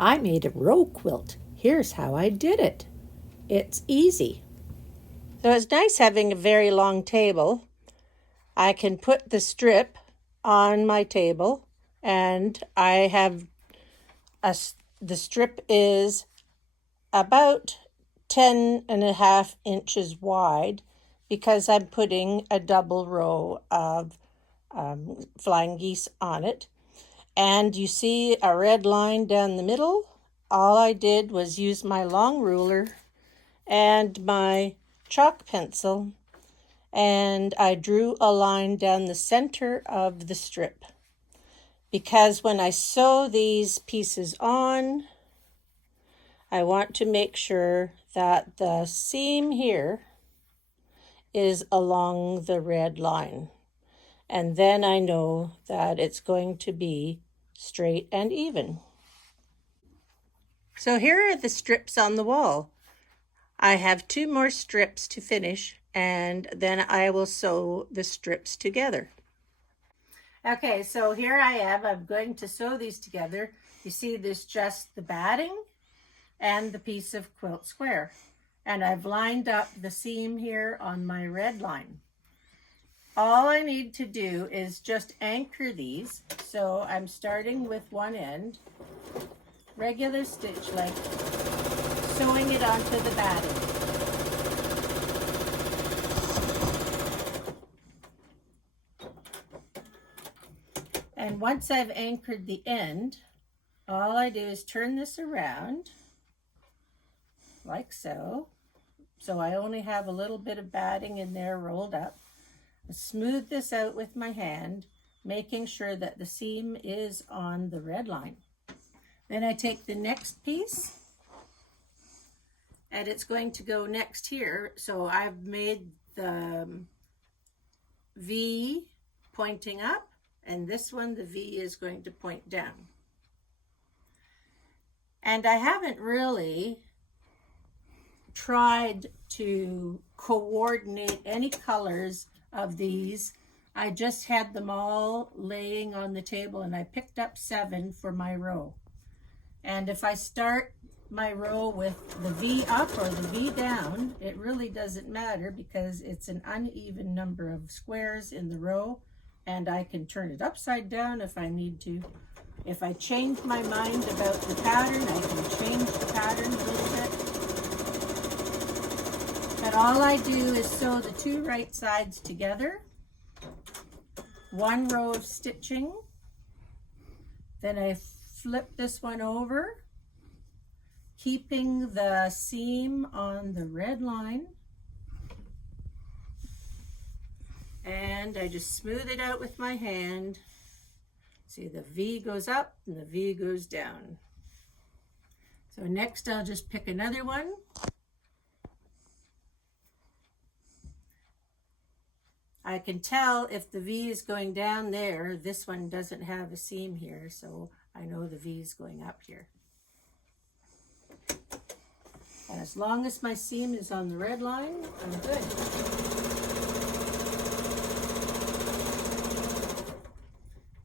I made a row quilt. Here's how I did it. It's easy. So it's nice having a very long table. I can put the strip on my table, and I have the strip is about 10.5 inches wide because I'm putting a double row of flying geese on it. And you see a red line down the middle. All I did was use my long ruler and my chalk pencil, and I drew a line down the center of the strip. Because when I sew these pieces on, I want to make sure that the seam here is along the red line. And then I know that it's going to be straight and even. So here are the strips on the wall. I have 2 more strips to finish, and then I will sew the strips together. Okay, so here I am. I'm going to sew these together. You see there's just the batting and the piece of quilt square. And I've lined up the seam here on my red line. All I need to do is just anchor these. So I'm starting with one end, regular stitch length, sewing it onto the batting. And once I've anchored the end, all I do is turn this around like so. So I only have a little bit of batting in there rolled up. I smooth this out with my hand, making sure that the seam is on the red line. Then I take the next piece, and it's going to go next here. So I've made the V pointing up, and this one, the V is going to point down. And I haven't really tried to coordinate any colors of these. I just had them all laying on the table, and I picked up 7 for my row. And if I start my row with the V up or the V down, it really doesn't matter because it's an uneven number of squares in the row, and I can turn it upside down if I need to. If I change my mind about the pattern, I can change the pattern a little bit. But all I do is sew the 2 right sides together, 1 row of stitching, then I flip this one over, keeping the seam on the red line, and I just smooth it out with my hand. See, the V goes up and the V goes down. So next I'll just pick another one. I can tell if the V is going down there. This one doesn't have a seam here, so I know the V is going up here. And as long as my seam is on the red line, I'm good.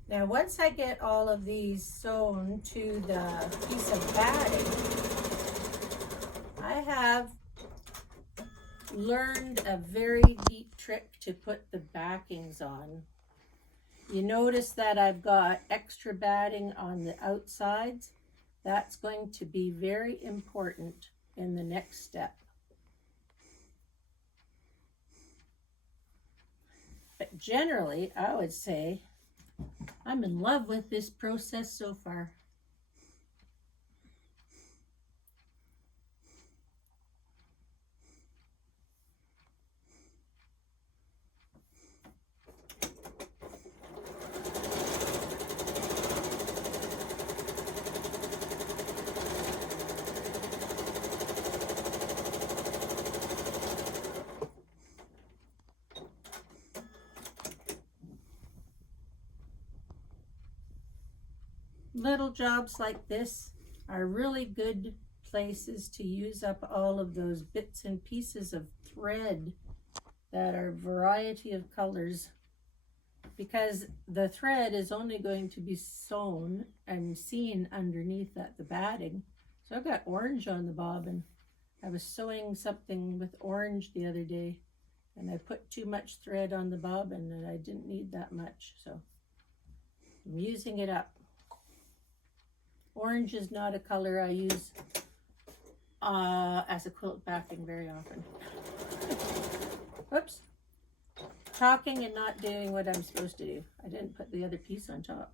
Now, once I get all of these sewn to the piece of batting, I have learned a very neat trick to put the backings on. You notice that I've got extra batting on the outsides. That's going to be very important in the next step. But generally, I would say I'm in love with this process so far. Little jobs like this are really good places to use up all of those bits and pieces of thread that are a variety of colors. because the thread is only going to be sewn and seen underneath at the batting. So I've got orange on the bobbin. I was sewing something with orange the other day, and I put too much thread on the bobbin and I didn't need that much, so I'm using it up. Orange is not a color I use as a quilt backing very often. Oops. Talking and not doing what I'm supposed to do. I didn't put the other piece on top.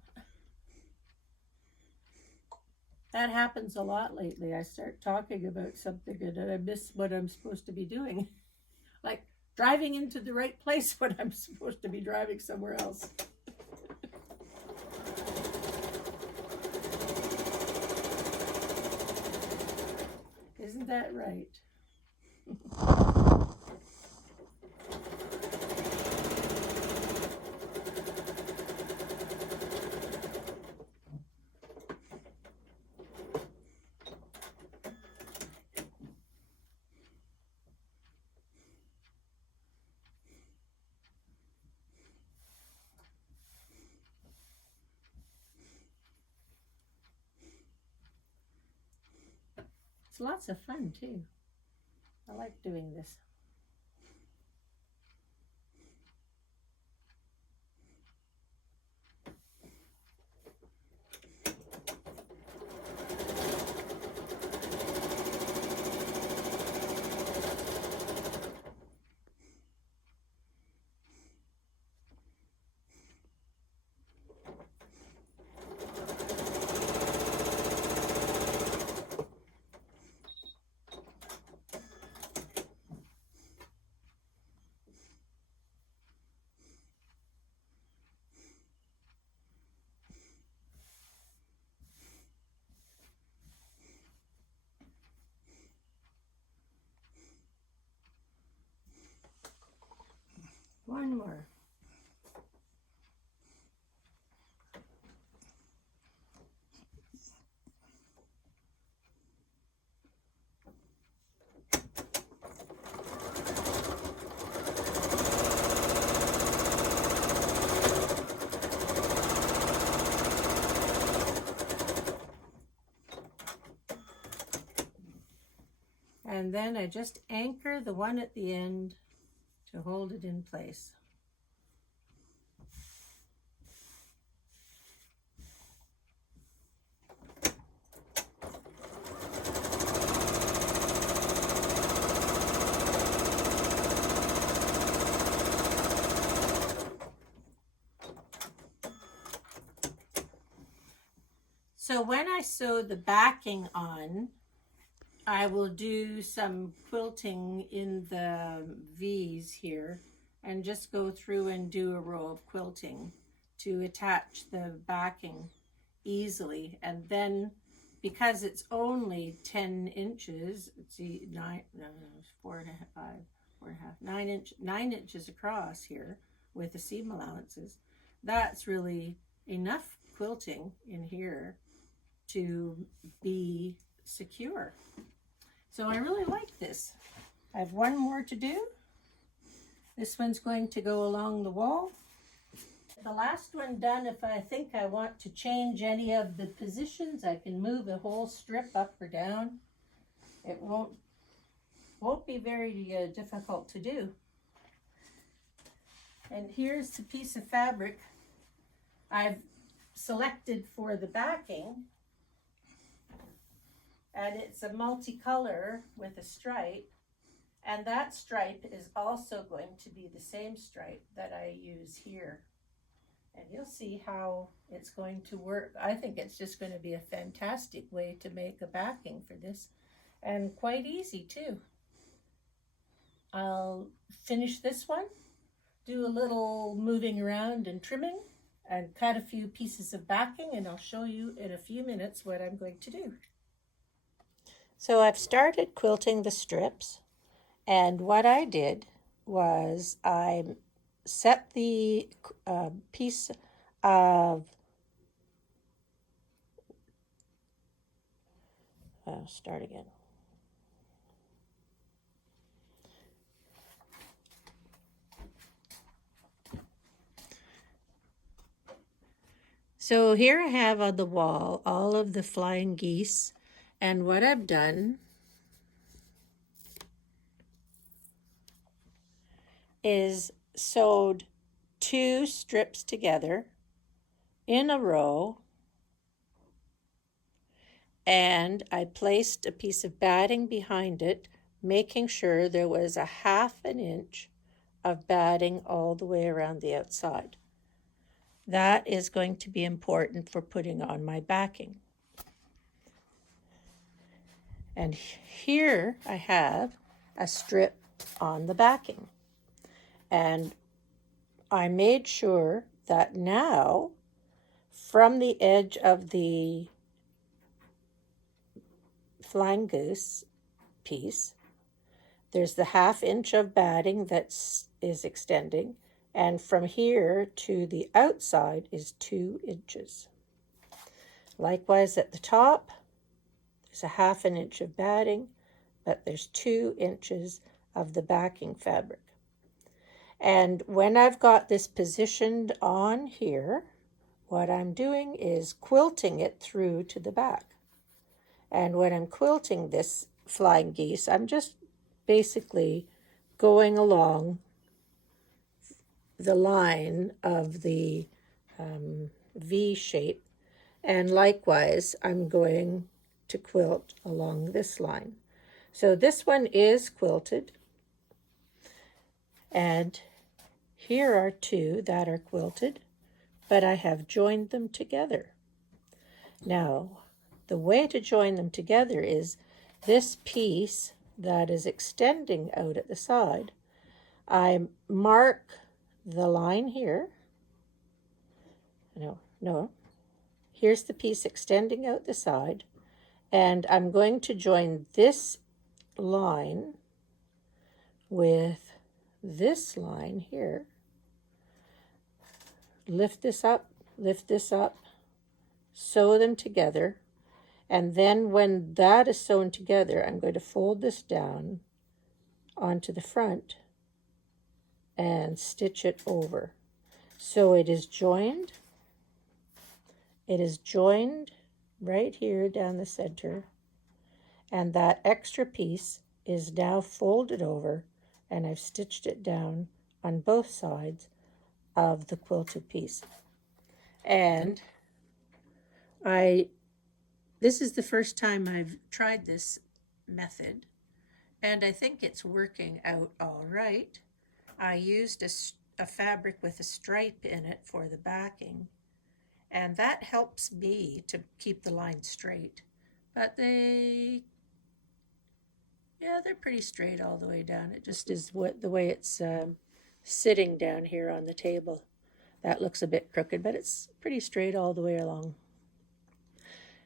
That happens a lot lately. I start talking about something and I miss what I'm supposed to be doing. Like driving into the right place when I'm supposed to be driving somewhere else. Isn't that right? It's lots of fun too. I like doing this. One more. And then I just anchor the one at the end to hold it in place. So when I sew the backing on, I will do some quilting in the V's here and just go through and do a row of quilting to attach the backing easily. And then because it's only 10 inches, let's see, 9 inches across here with the seam allowances, that's really enough quilting in here to be secure. So I really like this. I have one more to do. This one's going to go along the wall. The last one done, if I think I want to change any of the positions, I can move a whole strip up or down. It won't be very difficult to do. And here's the piece of fabric I've selected for the backing. And it's a multicolor with a stripe, and that stripe is also going to be the same stripe that I use here. And you'll see how it's going to work. I think it's just going to be a fantastic way to make a backing for this, and quite easy too. I'll finish this one, do a little moving around and trimming, and cut a few pieces of backing, and I'll show you in a few minutes what I'm going to do. So I've started quilting the strips, and what I did was I set the piece of, start again. So here I have on the wall all of the flying geese, and what I've done is sewed 2 strips together in a row, and I placed a piece of batting behind it, making sure there was a 1/2 inch of batting all the way around the outside. That is going to be important for putting on my backing. And here I have a strip on the backing. And I made sure that now from the edge of the flying goose piece, there's the 1/2 inch of batting that is extending, and from here to the outside is 2 inches. Likewise at the top, there's a 1/2 inch of batting, but there's 2 inches of the backing fabric. And when I've got this positioned on here, what I'm doing is quilting it through to the back. And when I'm quilting this flying geese, I'm just basically going along the line of the V shape. And likewise, I'm going to quilt along this line. So this one is quilted. And here are 2 that are quilted, but I have joined them together. Now, the way to join them together is this piece that is extending out at the side. I mark the line here. No. Here's the piece extending out the side, and I'm going to join this line with this line here. Lift this up, sew them together, and then when that is sewn together, I'm going to fold this down onto the front and stitch it over. So it is joined. It is joined right here down the center, and that extra piece is now folded over, and I've stitched it down on both sides of the quilted piece. And this is the first time I've tried this method, and I think it's working out all right. I used a fabric with a stripe in it for the backing, and that helps me to keep the line straight. But they're pretty straight all the way down. It just is the way it's sitting down here on the table. That looks a bit crooked, but it's pretty straight all the way along.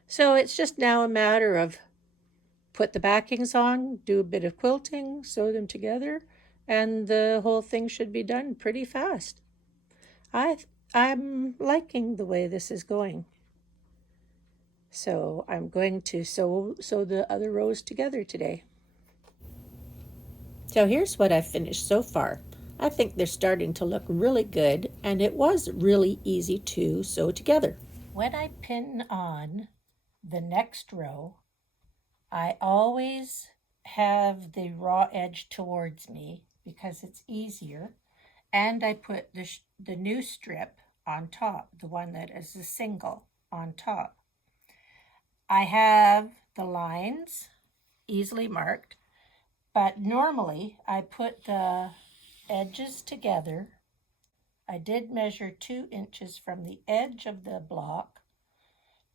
So it's just now a matter of put the backings on, do a bit of quilting, sew them together, and the whole thing should be done pretty fast. I'm liking the way this is going. So I'm going to sew the other rows together today. So here's what I've finished so far. I think they're starting to look really good, and it was really easy to sew together. When I pin on the next row, I always have the raw edge towards me because it's easier, and I put the new strip on top, the one that is a single on top. I have the lines easily marked, but normally I put the edges together. I did measure 2 inches from the edge of the block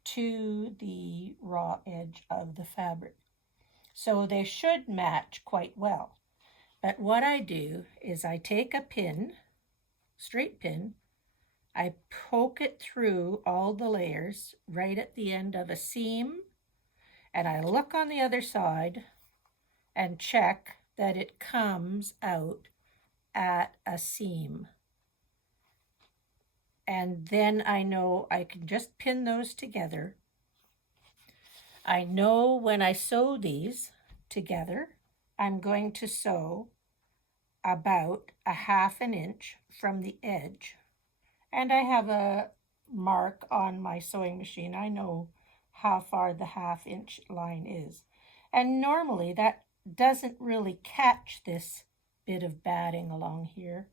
to the raw edge of the fabric. So they should match quite well. But what I do is I take a pin, straight pin, I poke it through all the layers right at the end of a seam, and I look on the other side and check that it comes out at a seam. And then I know I can just pin those together. I know when I sew these together, I'm going to sew about a 1/2 inch from the edge. And I have a mark on my sewing machine. I know how far the 1/2 inch line is. And normally that doesn't really catch this bit of batting along here,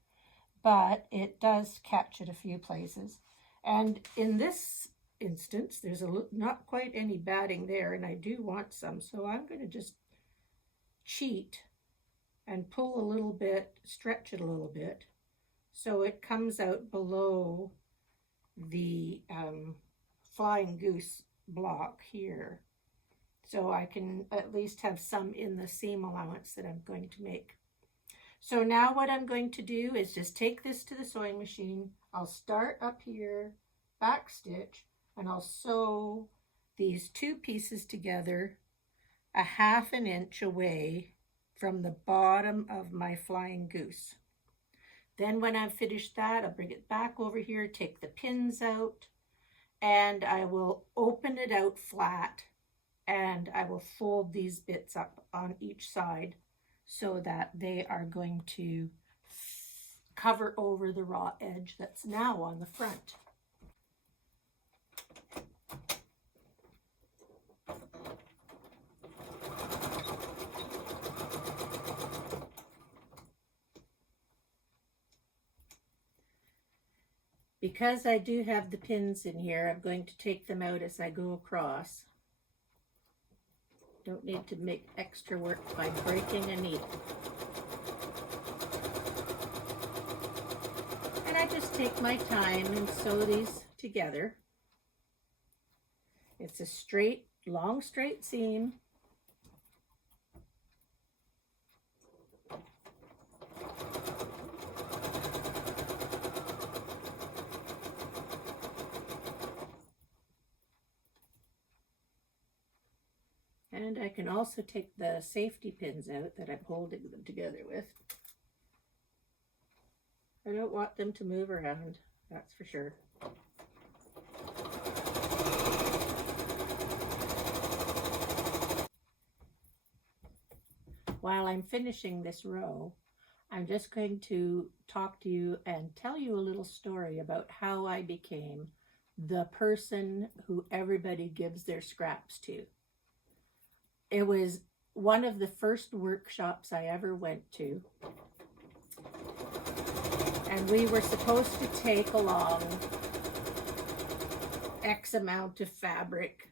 but it does catch it a few places. And in this instance, there's not quite any batting there, and I do want some, so I'm going to just cheat and pull a little bit, stretch it a little bit, so it comes out below the flying goose block here, so I can at least have some in the seam allowance that I'm going to make. So now what I'm going to do is just take this to the sewing machine. I'll start up here, back stitch, and I'll sew these two pieces together a 1/2 inch away from the bottom of my flying goose. Then when I've finished that, I'll bring it back over here, take the pins out, and I will open it out flat, and I will fold these bits up on each side so that they are going to cover over the raw edge that's now on the front. Because I do have the pins in here, I'm going to take them out as I go across. Don't need to make extra work by breaking a needle. And I just take my time and sew these together. It's a straight, long straight seam. And I can also take the safety pins out that I'm holding them together with. I don't want them to move around, that's for sure. While I'm finishing this row, I'm just going to talk to you and tell you a little story about how I became the person who everybody gives their scraps to. It was one of the first workshops I ever went to. And we were supposed to take along X amount of fabric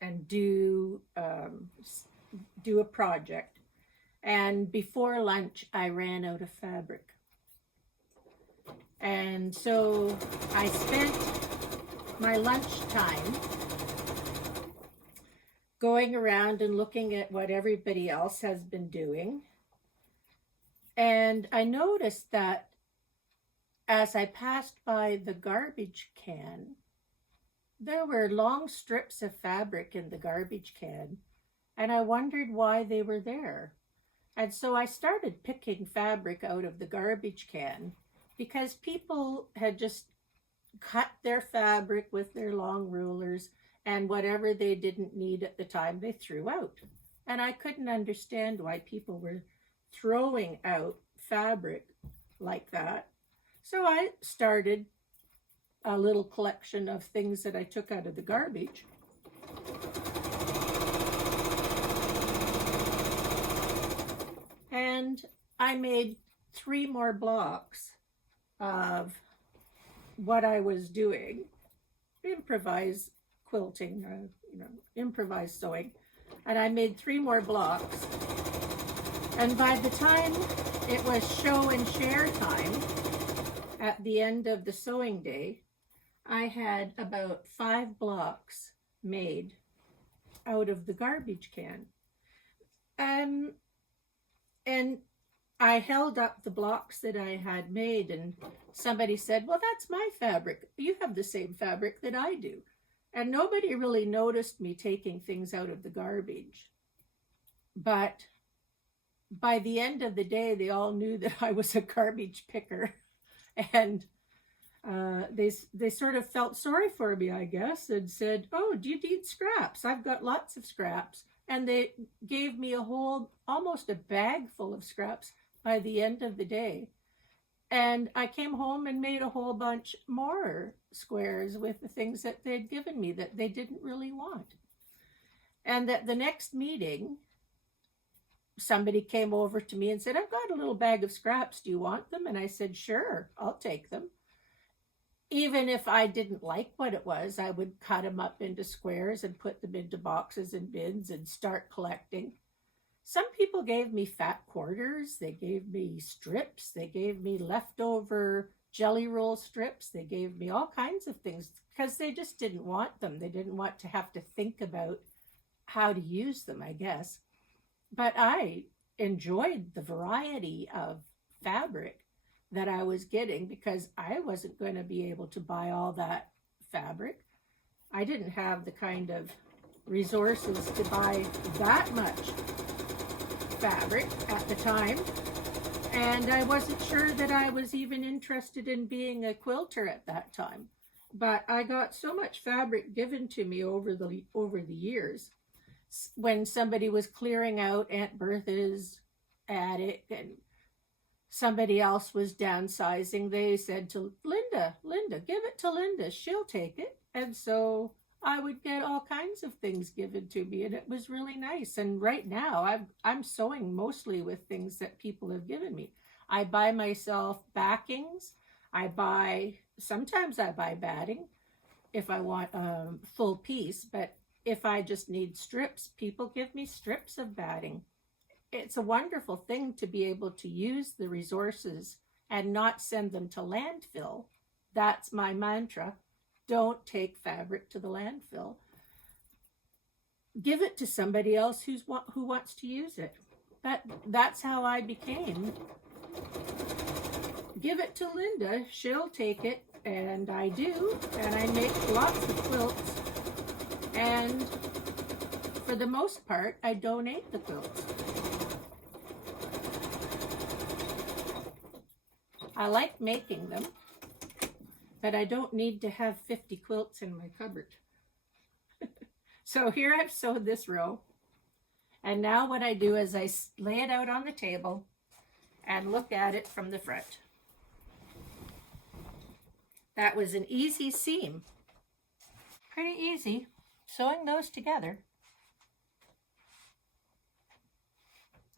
and do a project. And before lunch, I ran out of fabric. And so I spent my lunchtime going around and looking at what everybody else has been doing. And I noticed that as I passed by the garbage can, there were long strips of fabric in the garbage can, and I wondered why they were there. And so I started picking fabric out of the garbage can because people had just cut their fabric with their long rulers, and whatever they didn't need at the time, they threw out. And I couldn't understand why people were throwing out fabric like that. So I started a little collection of things that I took out of the garbage. And I made 3 more blocks of what I was doing, improvised quilting, improvised sewing. And I made 3 more blocks. And by the time it was show and share time, at the end of the sewing day, I had about 5 blocks made out of the garbage can. And I held up the blocks that I had made, and somebody said, well, that's my fabric. You have the same fabric that I do. And nobody really noticed me taking things out of the garbage. But by the end of the day, they all knew that I was a garbage picker. And they sort of felt sorry for me, I guess, and said, oh, do you need scraps? I've got lots of scraps. And they gave me almost a bag full of scraps by the end of the day. And I came home and made a whole bunch more squares with the things that they'd given me that they didn't really want. And at the next meeting, somebody came over to me and said, I've got a little bag of scraps. Do you want them? And I said, sure, I'll take them. Even if I didn't like what it was, I would cut them up into squares and put them into boxes and bins and start collecting. Some people gave me fat quarters. They gave me strips. They gave me leftover jelly roll strips. They gave me all kinds of things because they just didn't want them. They didn't want to have to think about how to use them, I guess. But I enjoyed the variety of fabric that I was getting because I wasn't going to be able to buy all that fabric. I didn't have the kind of resources to buy that much fabric at the time, and I wasn't sure that I was even interested in being a quilter at that time. But I got so much fabric given to me over the years. When somebody was clearing out Aunt Bertha's attic and somebody else was downsizing, they said to Linda, give it to Linda, she'll take it. And so I would get all kinds of things given to me, and it was really nice. And right now I'm sewing mostly with things that people have given me. I buy myself backings. Sometimes I buy batting if I want a full piece, but if I just need strips, people give me strips of batting. It's a wonderful thing to be able to use the resources and not send them to landfill. That's my mantra. Don't take fabric to the landfill. Give it to somebody else who wants to use it. That's how I became. Give it to Linda, she'll take it, and I do, and I make lots of quilts. And for the most part, I donate the quilts. I like making them, but I don't need to have 50 quilts in my cupboard. So here I've sewed this row. And now what I do is I lay it out on the table and look at it from the front. That was an easy seam. Pretty easy sewing those together.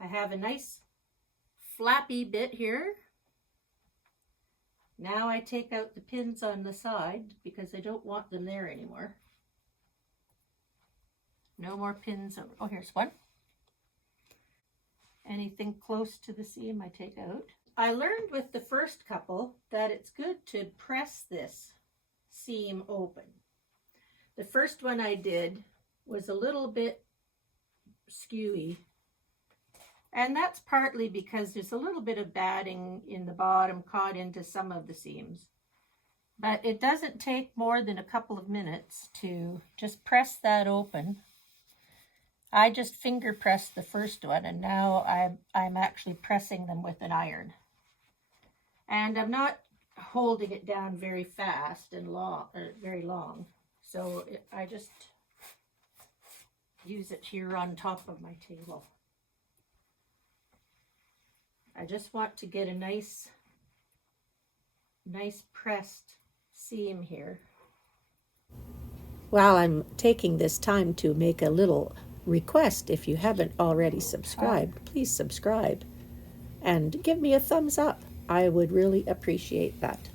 I have a nice flappy bit here. Now I take out the pins on the side because I don't want them there anymore. No more pins. Oh, here's one. Anything close to the seam I take out. I learned with the first couple that it's good to press this seam open. The first one I did was a little bit skewy, and that's partly because there's a little bit of batting in the bottom caught into some of the seams. But it doesn't take more than a couple of minutes to just press that open. I just finger pressed the first one, and now I'm actually pressing them with an iron. And I'm not holding it down very fast and very long. So I just use it here on top of my table. I just want to get a nice pressed seam here. While I'm taking this time to make a little request, if you haven't already subscribed, please subscribe and give me a thumbs up. I would really appreciate that.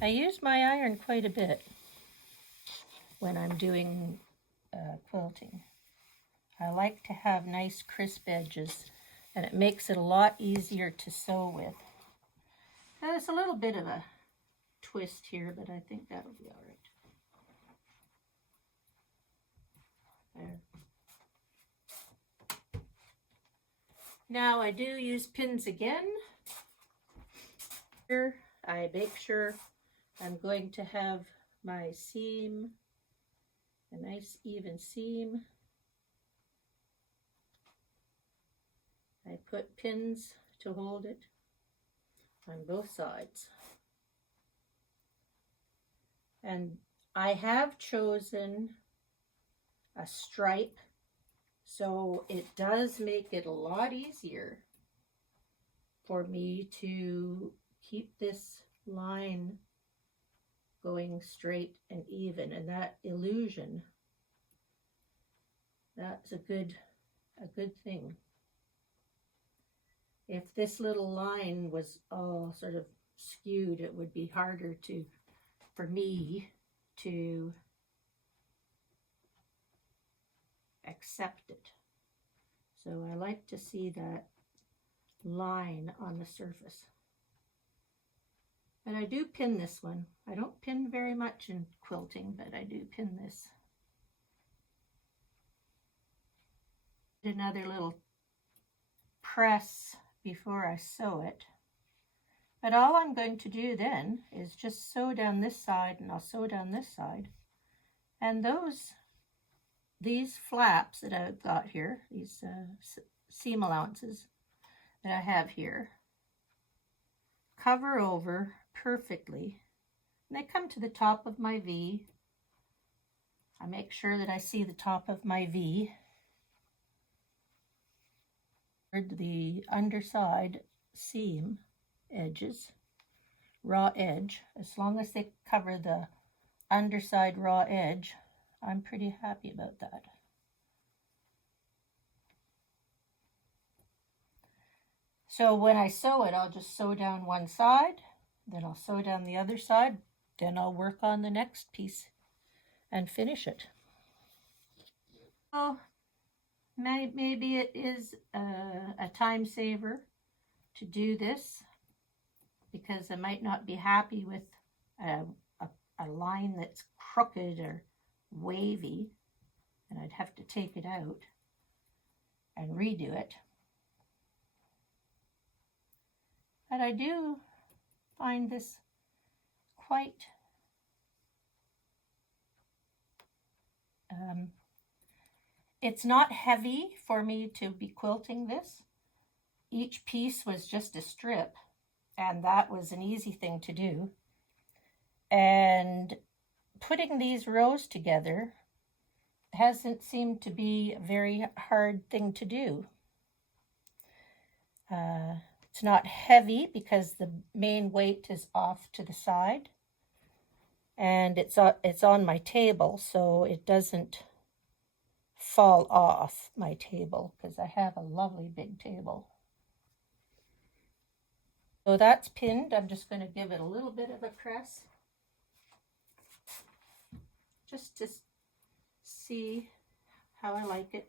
I use my iron quite a bit when I'm doing quilting. I like to have nice crisp edges, and it makes it a lot easier to sew with. There's a little bit of a twist here, but I think that'll be all right. There. Now I do use pins again. Here I make sure I'm going to have my seam, a nice even seam. I put pins to hold it on both sides. And I have chosen a stripe, so it does make it a lot easier for me to keep this line going straight and even, and that illusion, that's a good thing. If this little line was all sort of skewed, it would be harder for me to accept it. So I like to see that line on the surface. And I do pin this one. I don't pin very much in quilting, but I do pin this. Another little press before I sew it. But all I'm going to do then is just sew down this side, and I'll sew down this side. And these flaps that I've got here, these seam allowances that I have here, cover over perfectly. And they come to the top of my V. I make sure that I see the top of my V. The underside seam edges, raw edge, as long as they cover the underside raw edge, I'm pretty happy about that. So when I sew it, I'll just sew down one side, then I'll sew down the other side, then I'll work on the next piece and finish it. So maybe it is a time saver to do this, because I might not be happy with a line that's crooked or wavy, and I'd have to take it out and redo it. But I do find this quite it's not heavy for me to be quilting this. Each piece was just a strip, and that was an easy thing to do. And putting these rows together hasn't seemed to be a very hard thing to do. It's not heavy because the main weight is off to the side, and it's on my table, so it doesn't fall off my table, because I have a lovely big table. So that's pinned. I'm just going to give it a little bit of a press, just to see how I like it.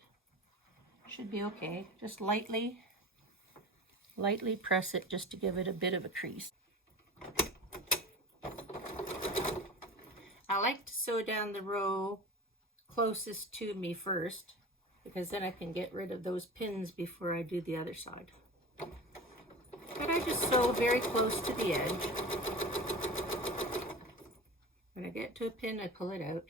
Should be okay. Just lightly press it, just to give it a bit of a crease. I like to sew down the row closest to me first, because then I can get rid of those pins before I do the other side. But I just sew very close to the edge. When I get to a pin, I pull it out.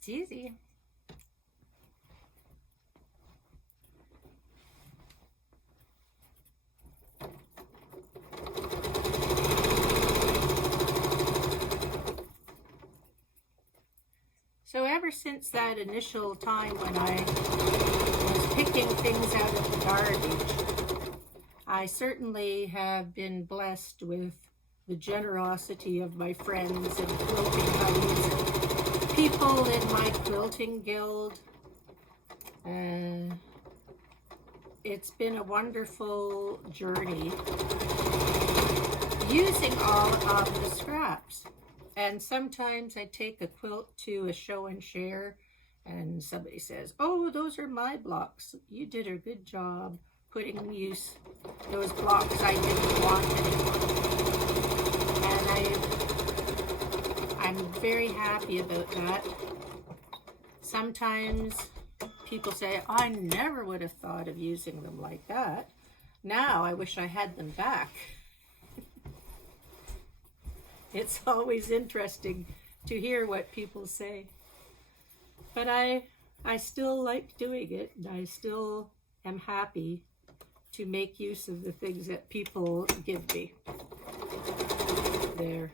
It's easy. So ever since that initial time when I was picking things out of the garbage, I certainly have been blessed with the generosity of my friends and quilting buddies and people in my quilting guild. It's been a wonderful journey using all of the scraps. And sometimes I take a quilt to a show and share, and somebody says, "Oh, those are my blocks. You did a good job. putting use those blocks I didn't want anymore. And I'm very happy about that. Sometimes people say, I never would have thought of using them like that. Now I wish I had them back. It's always interesting to hear what people say. But I still like doing it, and I still am happy to make use of the things that people give me. There.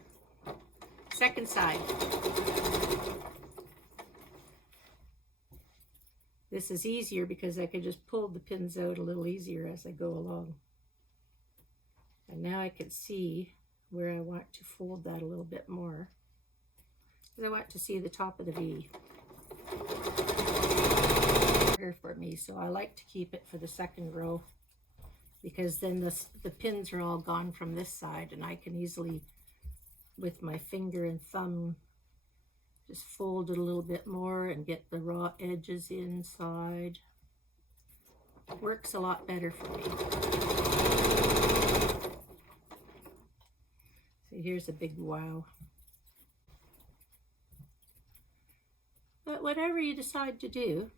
Second side. This is easier because I can just pull the pins out a little easier as I go along. And now I can see where I want to fold that a little bit more, because I want to see the top of the V. For me, so I like to keep it for the second row, because then the pins are all gone from this side, and I can easily, with my finger and thumb, just fold it a little bit more and get the raw edges inside. It works a lot better for me. So here's a big wow. But whatever you decide to do,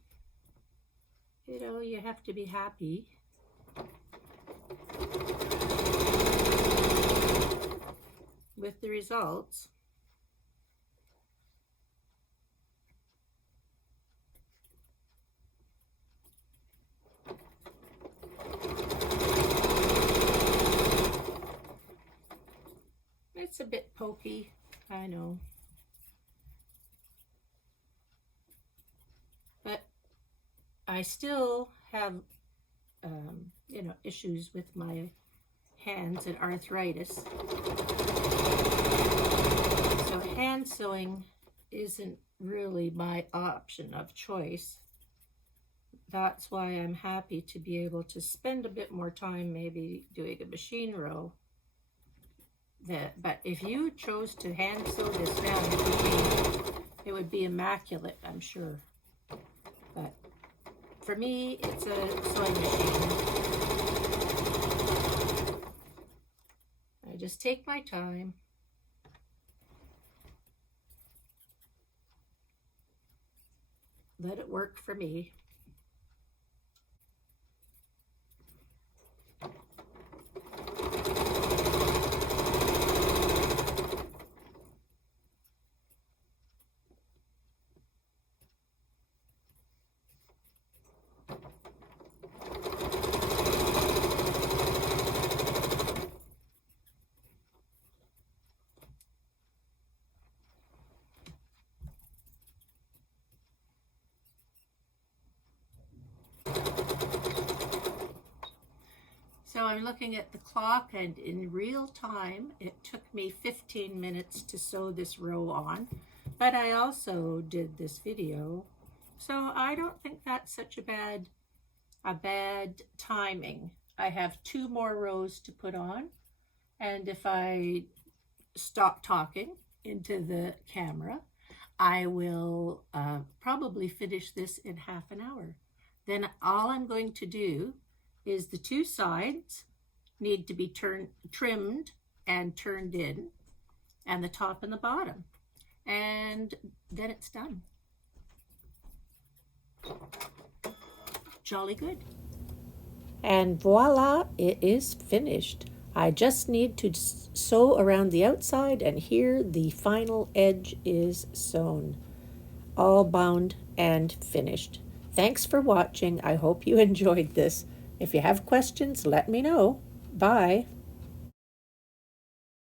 you know, you have to be happy with the results. It's a bit pokey, I know. But I still have, you know, issues with my hands and arthritis. So hand sewing isn't really my option of choice. That's why I'm happy to be able to spend a bit more time maybe doing a machine row. But if you chose to hand sew this down, it would be immaculate, I'm sure. But for me, it's a sewing machine. I just take my time. Let it work for me. So I'm looking at the clock, and in real time, it took me 15 minutes to sew this row on, but I also did this video. So I don't think that's such a bad timing. I have 2 more rows to put on, and if I stop talking into the camera, I will probably finish this in half an hour. Then all I'm going to do is the 2 sides need to be trimmed and turned in, and the top and the bottom, and then it's done. Jolly good. And voila, it is finished. I just need to sew around the outside, and here the final edge is sewn. All bound and finished. Thanks for watching. I hope you enjoyed this. If you have questions, let me know. Bye.